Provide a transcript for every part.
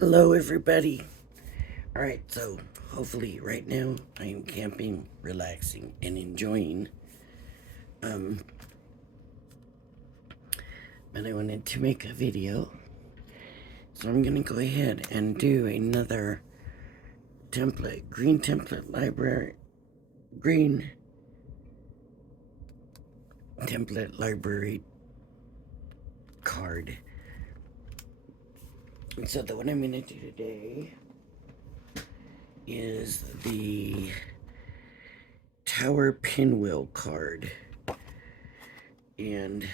Hello, everybody. All right, so hopefully, right now, I am camping, relaxing, and enjoying. Um, but I wanted to make a video, so I'm gonna go ahead and do another green template library card. And so the one I'm gonna do today is the Tower Pinwheel card, and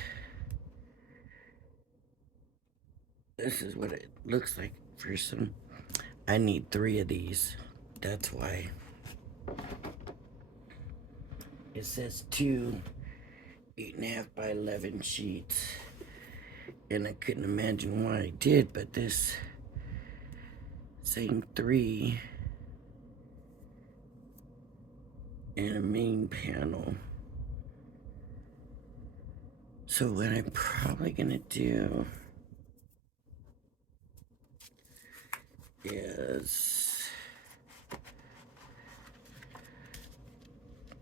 this is what it looks like for some. I need 3 of these. That's why it says 2 8.5 by 11 sheets, and I couldn't imagine why I did, but this saying 3 and a main panel. So what I'm probably gonna do is,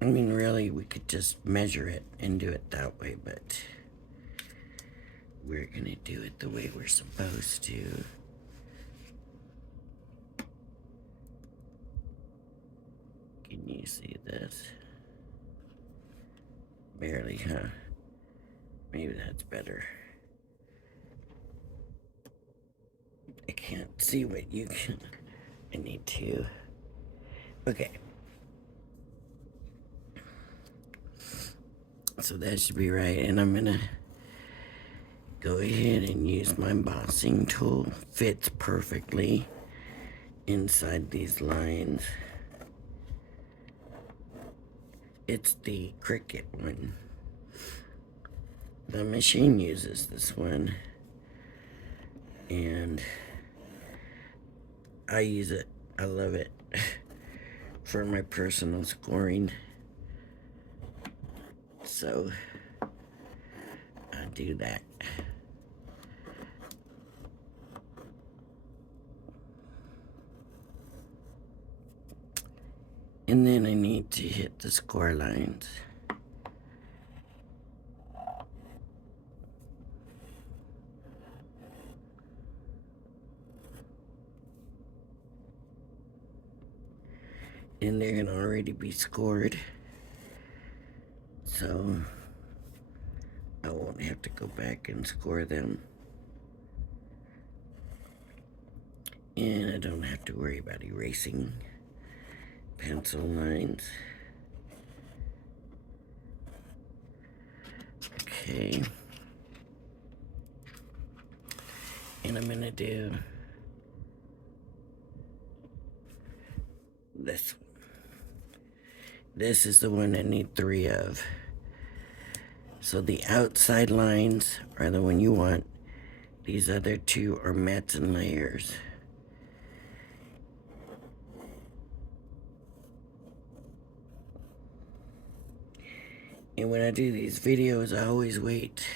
I mean, really, we could just measure it and do it that way, but we're gonna do it the way we're supposed to. Can you see this? Barely, huh? Maybe that's better. I can't see what you can. I need to. Okay. So that should be right. And I'm gonna go ahead and use my embossing tool. Fits perfectly inside these lines. It's the Cricut one. The machine uses this one, and I use it. I love it for my personal scoring. So I do that. And then I need to hit the score lines. And they're gonna already be scored, so I won't have to go back and score them, and I don't have to worry about erasing pencil lines. Okay, and I'm gonna do this one. This is the one I need 3 of. So the outside lines are the one you want. These other 2 are mats and layers. And when I do these videos, I always wait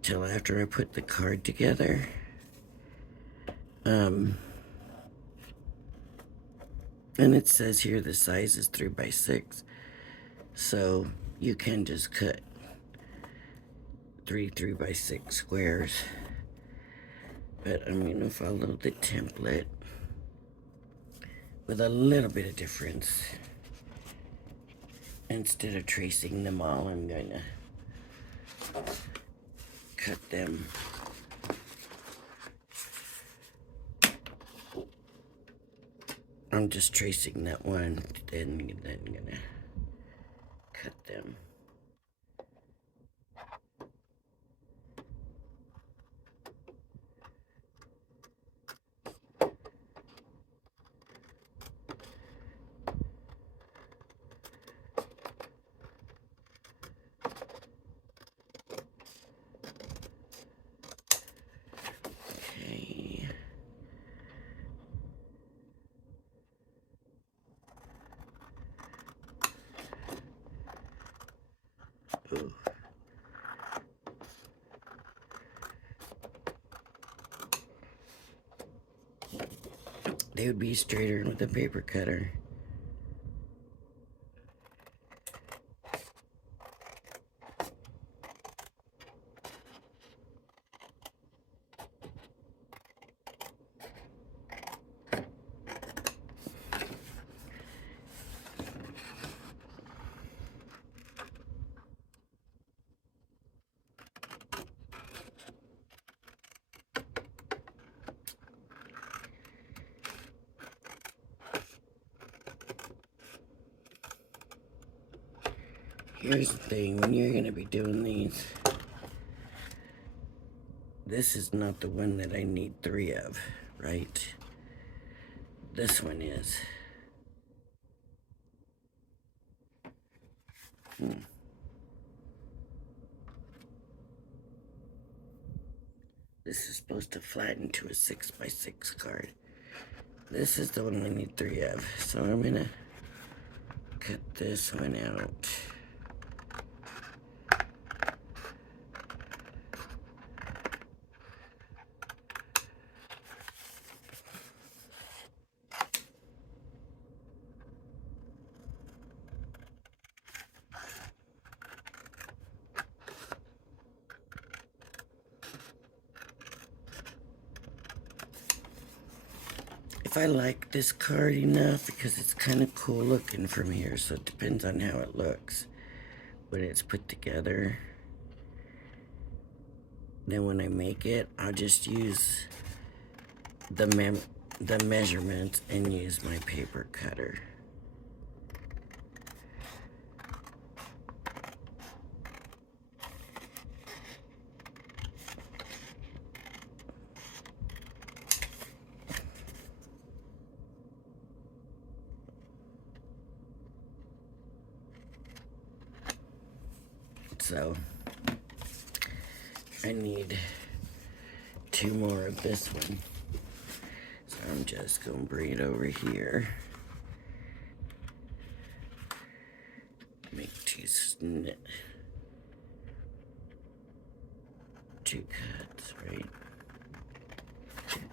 till after I put the card together. And it says here the size is 3 by 6. So you can just cut 3 by 6 squares. But I'm gonna follow the template with a little bit of difference. Instead of tracing them all, I'm gonna cut them. I'm just tracing that one, then gonna cut them. Okay. they would be straighter with a paper cutter. Here's the thing, when you're going to be doing these, this is not the one that I need 3 of, right? This one is. This is supposed to flatten to a 6x6 card. This is the one I need 3 of, so I'm going to cut this one out. If I like this card enough, because it's kind of cool looking from here, so it depends on how it looks when it's put together. Then when I make it, I'll just use the measurements and use my paper cutter. So I need 2 more of this one. So I'm just gonna bring it over here. Make 2 cuts, right?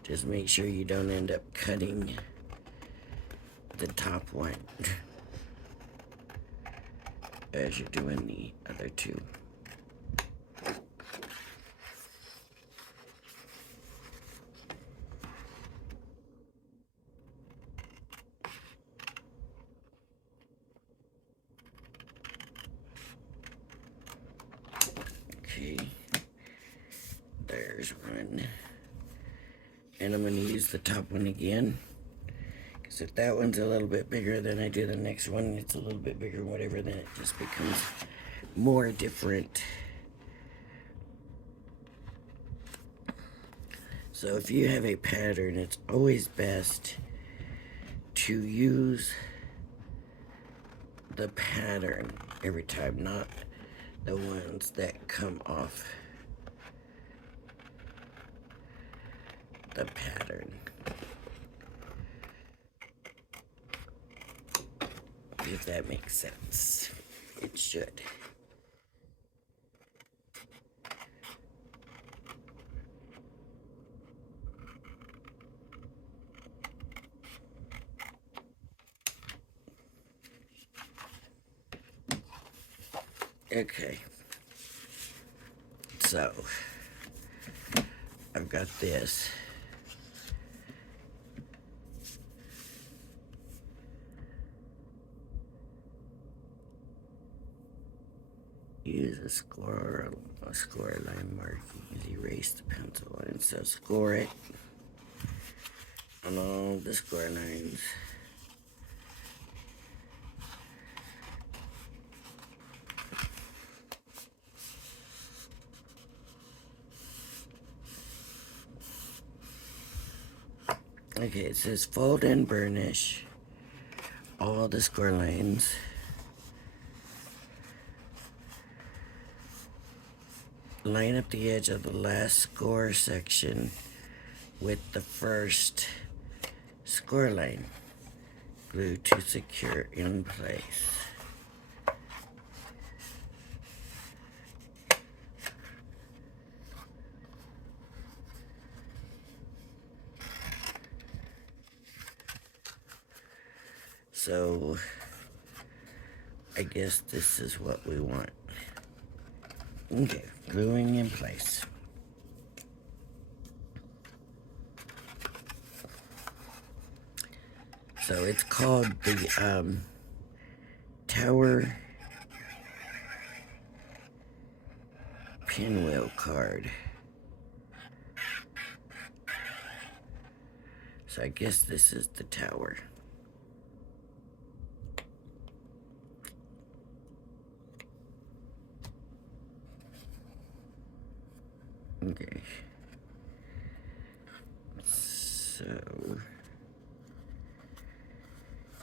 Just make sure you don't end up cutting the top one as you're doing the other 2. Okay, there's one. And I'm going to use the top one again. Because if that one's a little bit bigger than I do the next one, it's a little bit bigger, whatever, then it just becomes more different. So if you have a pattern, it's always best to use the pattern every time, not the ones that come off the pattern. If that makes sense. It should. Okay. So, I've got this. Use a score line markings. Erase the pencil line. So score it on all the score lines. Okay, it says fold and burnish all the score lines. Line up the edge of the last score section with the first score line. Glue to secure in place. So I guess this is what we want. Okay, gluing in place. So it's called the Tower Pinwheel card. So I guess this is the tower. Okay. So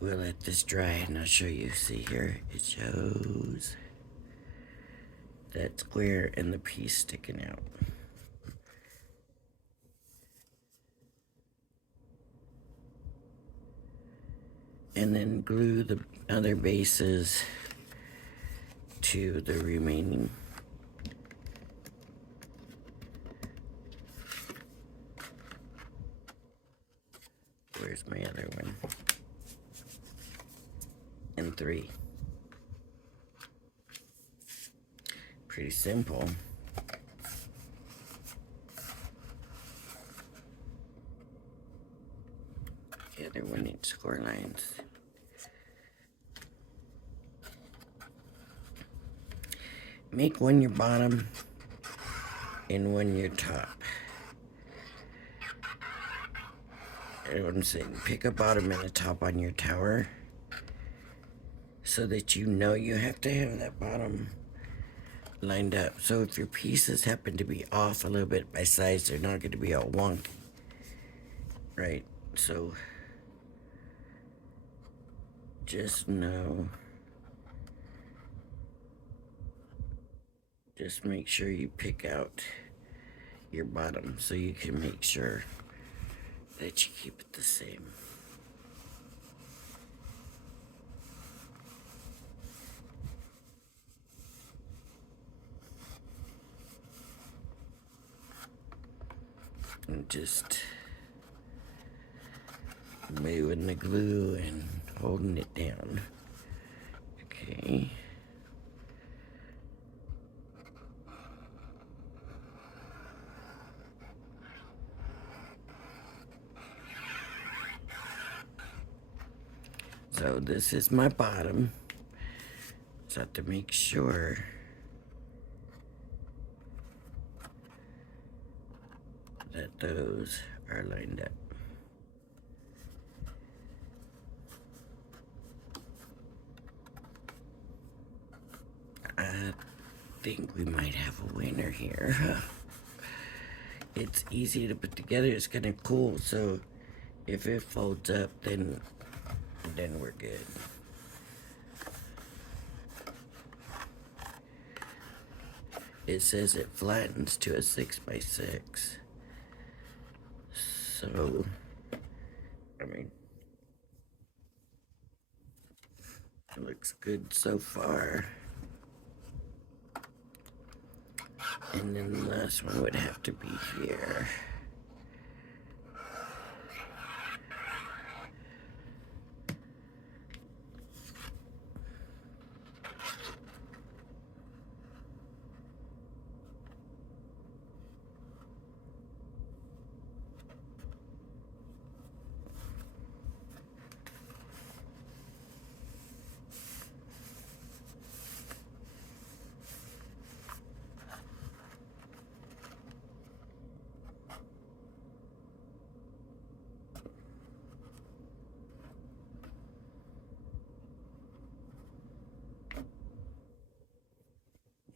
we'll let this dry and I'll show you. See here, it shows that square and the piece sticking out. And then glue the other bases to the remaining. Where's my other one? And 3. Pretty simple. The other one needs score lines. Make one your bottom and one your top. And what I'm saying, pick a bottom and a top on your tower so that you know you have to have that bottom lined up. So if your pieces happen to be off a little bit by size, they're not going to be all wonky, right? So just know, just make sure you pick out your bottom so you can make sure that you keep it the same. And just moving the glue and holding it down. Okay. So this is my bottom. So I have to make sure that those are lined up. I think we might have a winner here. It's easy to put together. It's kind of cool. So if it folds up, then we're good. It says it flattens to a 6x6. So, I mean, it looks good so far. And then the last one would have to be here.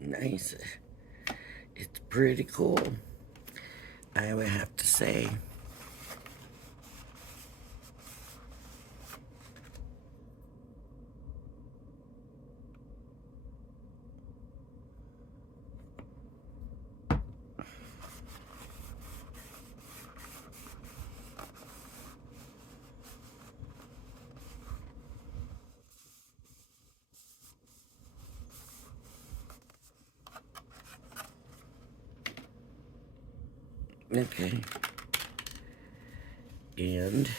Nice. It's pretty cool, I would have to say. Okay. And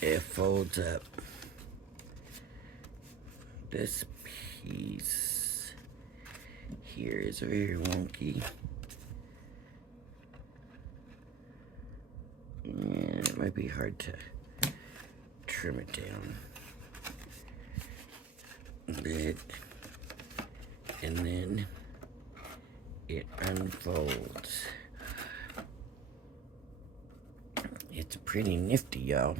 it folds up. This piece here is very wonky. And it might be hard to trim it down a bit. And then it unfolds. It's pretty nifty, y'all.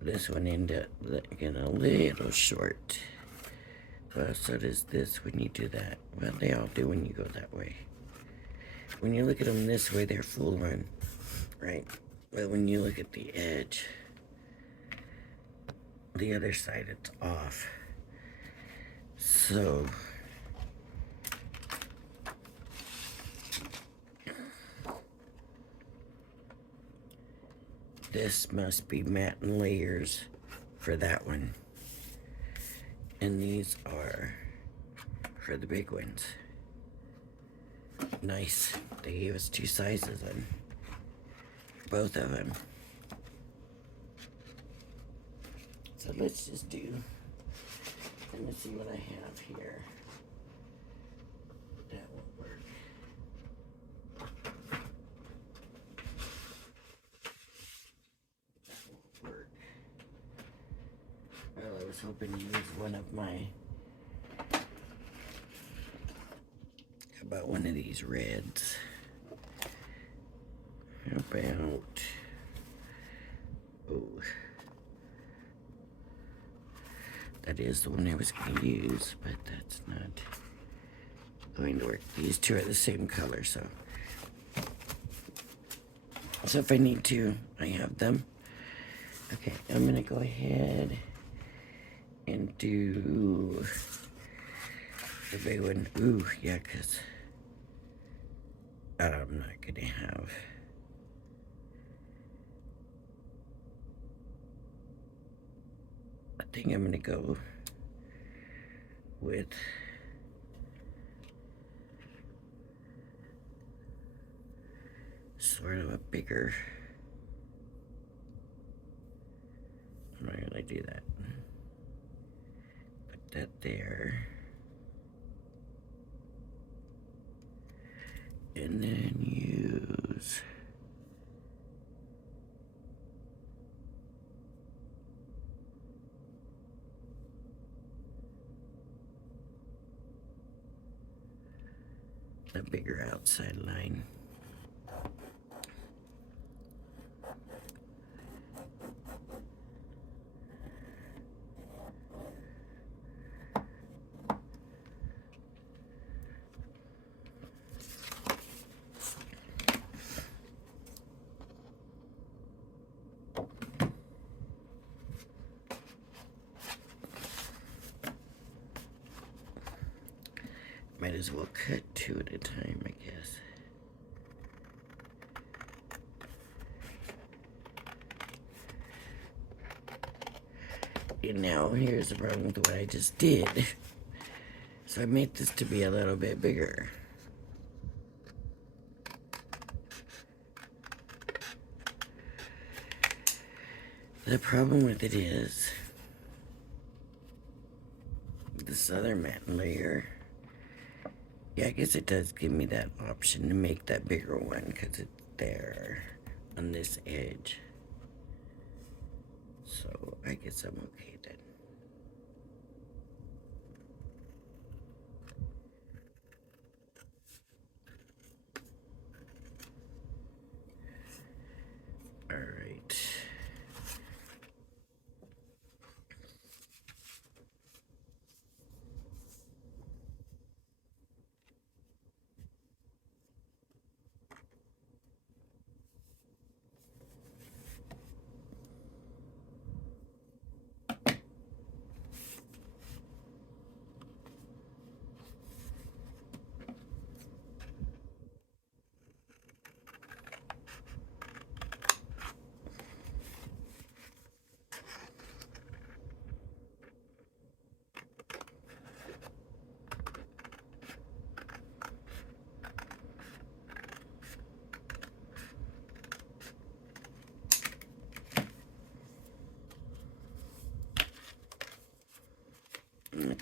This one ended up looking a little short. Well, so does this when you do that. Well, they all do when you go that way. When you look at them this way, they're full run, right? But when you look at the edge, the other side, it's off. So this must be matte and layers for that one. And these are for the big ones. Nice. They gave us 2 sizes on both of them. So let's just do, let me see what I have here. That won't work. Well, I was hoping to use one of my, how about one of these reds? How about, oh, that is the one I was going to use, but that's not going to work. These two are the same color, so if I need to, I have them. Okay, I'm going to go ahead and do the big one. Ooh, yeah, because I'm not going to have, I think I'm going to go with sort of a bigger, I'm not going to do that. Put that there. And then use a bigger outside line. Might as well cut 2 at a time, I guess. And now here's the problem with what I just did. So I made this to be a little bit bigger. The problem with it is this other matte layer. Yeah, I guess it does give me that option to make that bigger one because it's there on this edge. So I guess I'm okay then. All right.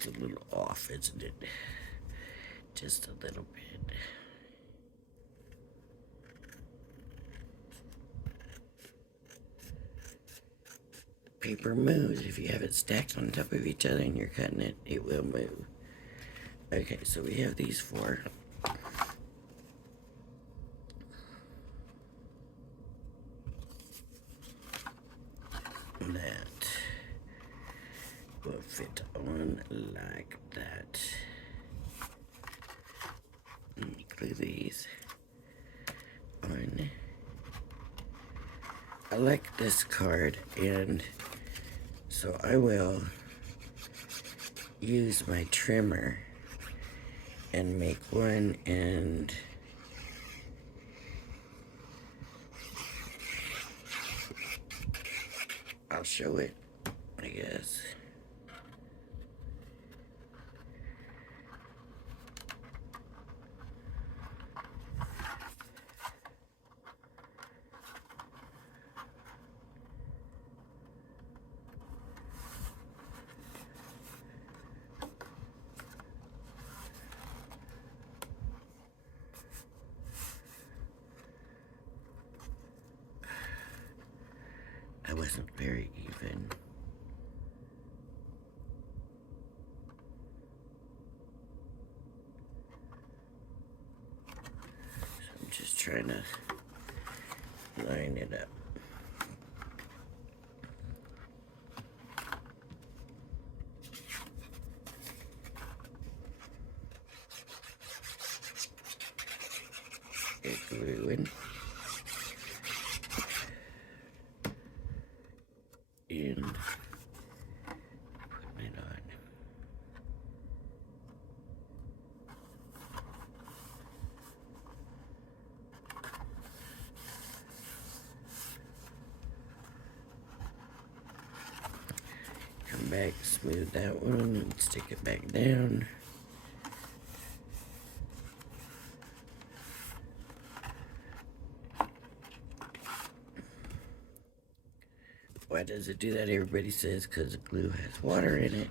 It's a little off, isn't it? Just a little bit. Paper moves. If you have it stacked on top of each other and you're cutting it, it will move. Okay, so we have these four. That will fit on like that. Let me glue these on. I like this card, and so I will use my trimmer and make one, and I'll show it, I guess. I wasn't very even. So I'm just trying to line it up. Get gluing. And putting it on. Come back, smooth that one, and stick it back down. Why does it do that? Everybody says because the glue has water in it.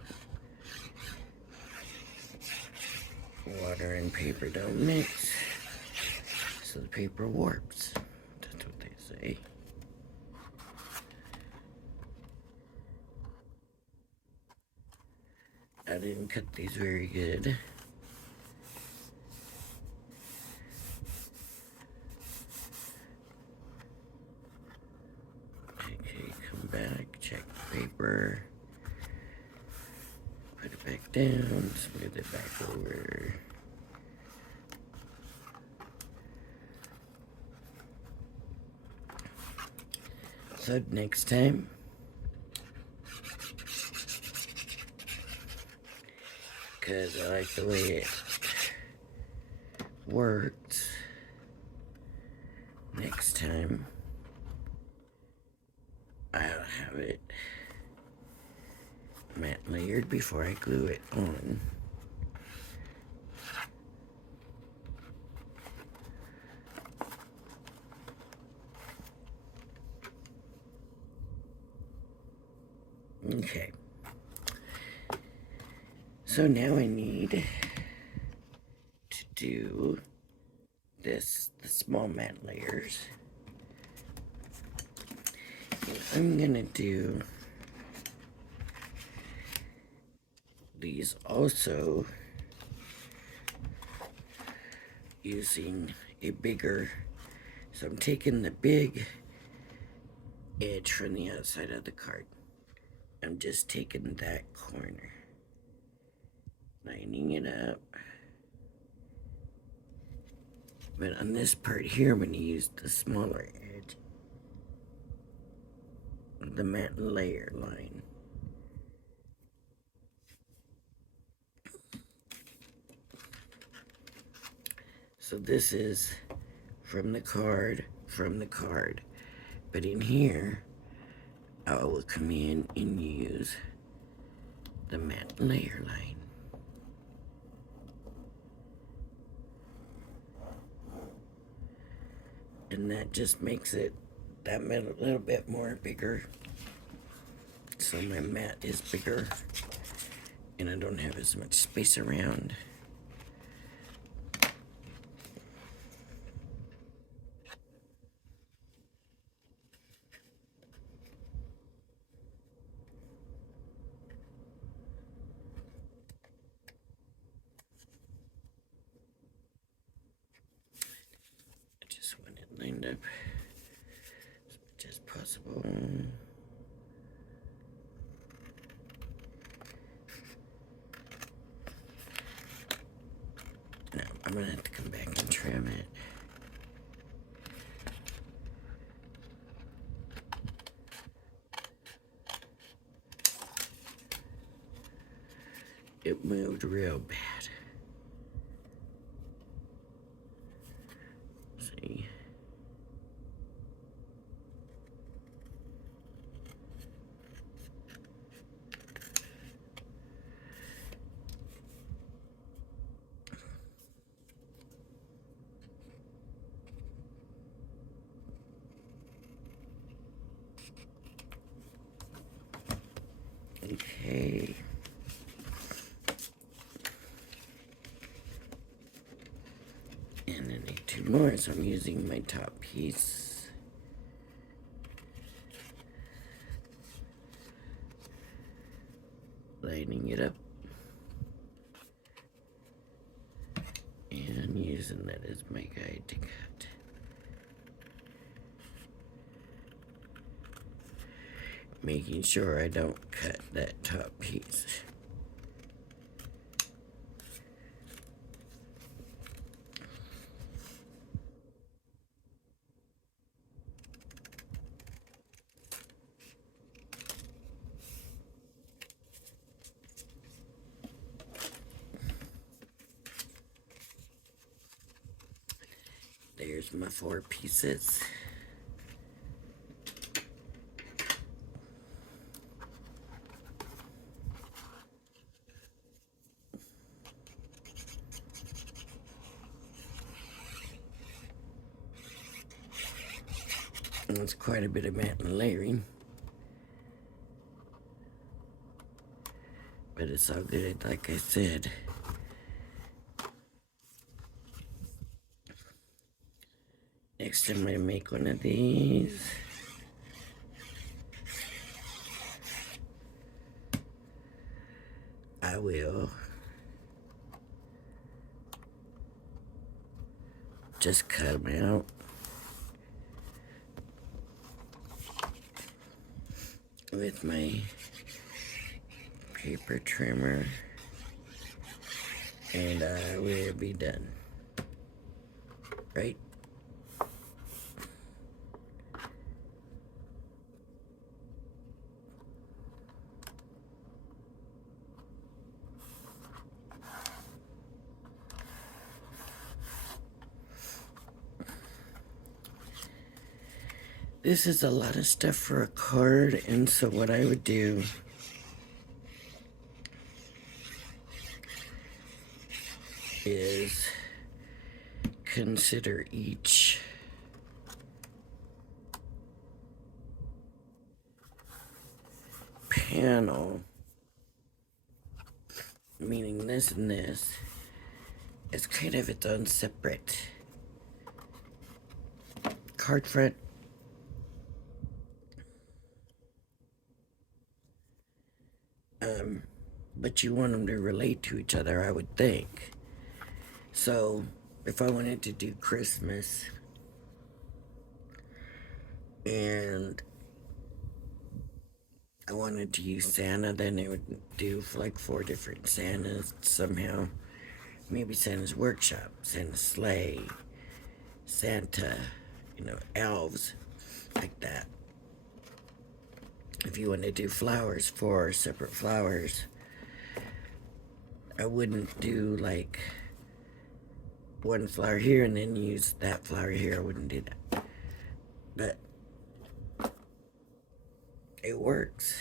Water and paper don't mix, so the paper warps. That's what they say. I didn't cut these very good. Okay, come back, check the paper. Put it back down, smooth it back over. So next time, because I like the way it works, next time I'll have it matte layered before I glue it on. Okay. So now I need to do the small matte layers. And I'm gonna do these also using a bigger, so I'm taking the big edge from the outside of the card. I'm just taking that corner, lining it up. But on this part here, I'm going to use the smaller edge, the matte layer line. So this is from the card, but in here, I will come in and use the matte layer line. And that just makes it that a little bit more bigger. So my mat is bigger. and I don't have as much space around. I just want it lined up as much as possible. Now I'm gonna have to come back and trim it. It moved real bad. See? Okay. And I need two more, so I'm using my top piece. Lining it up. And using that as my guide to cut. Making sure I don't cut that top piece. There's my 4 pieces. And it's quite a bit of mat and layering. But it's all good, like I said. Next time I make one of these, I will just cut them out. With my paper trimmer, and I will be done. Right? This is a lot of stuff for a card, and so what I would do is consider each panel, meaning this and this, as kind of its own separate card front. But you want them to relate to each other, I would think. So, if I wanted to do Christmas, and I wanted to use Santa, then I would do like 4 different Santas somehow. Maybe Santa's workshop, Santa's sleigh, Santa, elves, like that. If you want to do flowers, 4 separate flowers, I wouldn't do like one flower here and then use that flower here. I wouldn't do that. But it works.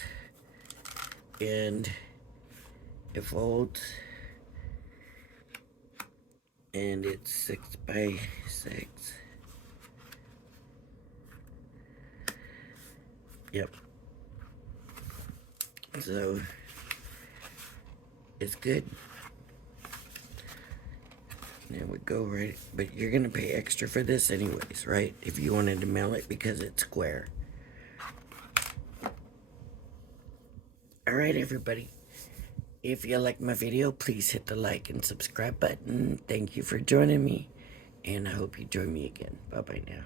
And it folds. And it's 6 by 6. Yep. So is good. There we go, right? But you're gonna pay extra for this anyways, right? If you wanted to mail it because it's square. Alright, everybody. If you like my video, please hit the like and subscribe button. Thank you for joining me, and I hope you join me again. Bye-bye now.